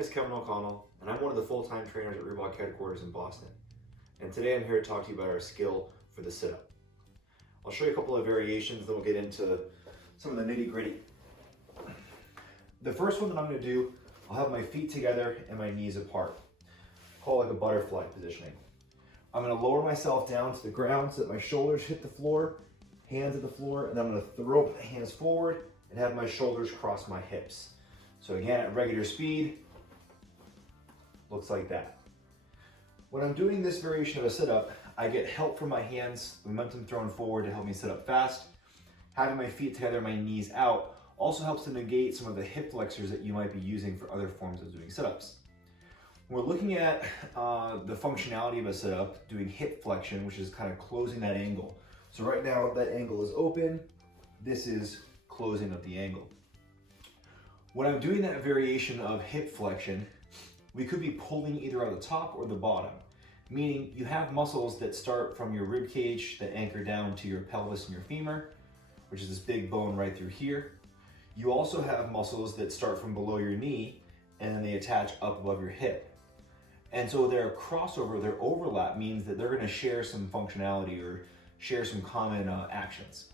is Kevin O'Connell, and I'm one of the full-time trainers at Reebok headquarters in Boston. And today I'm here to talk to you about our skill for the sit-up. I'll show you a couple of variations, then we'll get into some of the nitty-gritty. The first one that I'm going to do, I'll have my feet together and my knees apart. Call it like a butterfly positioning. I'm going to lower myself down to the ground so that my shoulders hit the floor, hands at the floor, and I'm going to throw my hands forward and have my shoulders cross my hips. So again, at regular speed, looks like that. When I'm doing this variation of a sit-up, I get help from my hands, momentum thrown forward to help me sit up fast. Having my feet together, my knees out, also helps to negate some of the hip flexors that you might be using for other forms of doing sit-ups. When we're looking at the functionality of a sit-up, doing hip flexion, which is kind of closing that angle. So right now, that angle is open. This is closing of the angle. When I'm doing that variation of hip flexion, we could be pulling either on the top or the bottom, meaning you have muscles that start from your rib cage that anchor down to your pelvis and your femur, which is this big bone right through here. You also have muscles that start from below your knee and then they attach up above your hip. And so their crossover, their overlap means that they're going to share some functionality or share some common actions.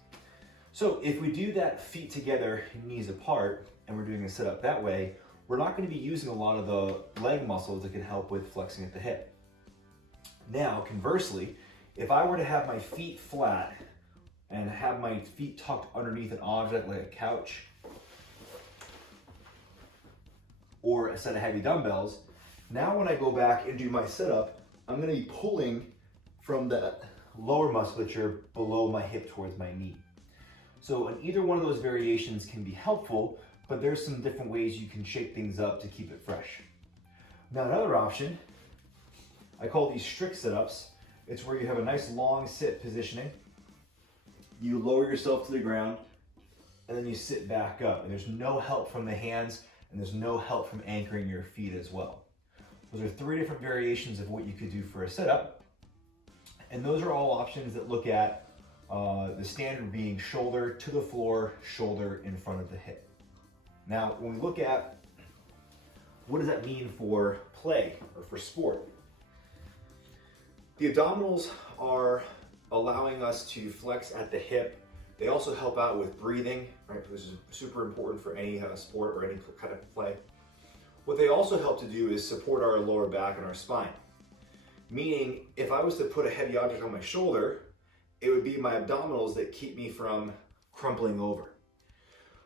So if we do that feet together, knees apart, and we're doing a sit-up that way, we're not going to be using a lot of the leg muscles that can help with flexing at the hip. Now, conversely, if I were to have my feet flat and have my feet tucked underneath an object like a couch or a set of heavy dumbbells, now when I go back and do my sit-up, I'm going to be pulling from that lower musculature below my hip towards my knee. So in either one of those variations can be helpful, but there's some different ways you can shape things up to keep it fresh. Now another option, I call these strict sit-ups. It's where you have a nice long sit positioning. You lower yourself to the ground and then you sit back up. And there's no help from the hands and there's no help from anchoring your feet as well. Those are three different variations of what you could do for a sit-up. And those are all options that look at the standard being shoulder to the floor, shoulder in front of the hip. Now, when we look at what does that mean for play or for sport, the abdominals are allowing us to flex at the hip. They also help out with breathing, right? This is super important for any sport or any kind of play. What they also help to do is support our lower back and our spine. Meaning, if I was to put a heavy object on my shoulder, it would be my abdominals that keep me from crumpling over.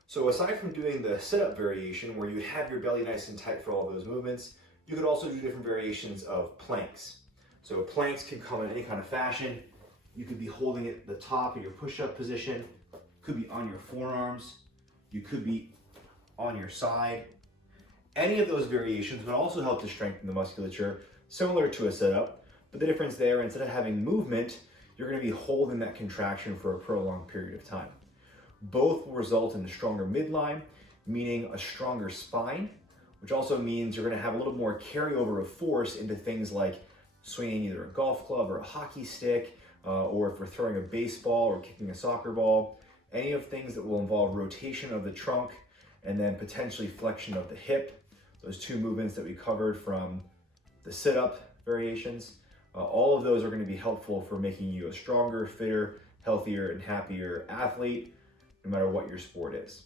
So aside from doing the sit-up variation where you have your belly nice and tight for all those movements, you could also do different variations of planks. So planks can come in any kind of fashion. You could be holding it at the top of your push-up position, could be on your forearms, you could be on your side. Any of those variations would also help to strengthen the musculature, similar to a sit-up, but the difference there, instead of having movement, you're going to be holding that contraction for a prolonged period of time. Both will result in a stronger midline, meaning a stronger spine, which also means you're going to have a little more carryover of force into things like swinging either a golf club or a hockey stick, or if we're throwing a baseball or kicking a soccer ball, any of things that will involve rotation of the trunk and then potentially flexion of the hip, those two movements that we covered from the sit-up variations, all of those are going to be helpful for making you a stronger, fitter, healthier, and happier athlete, no matter what your sport is.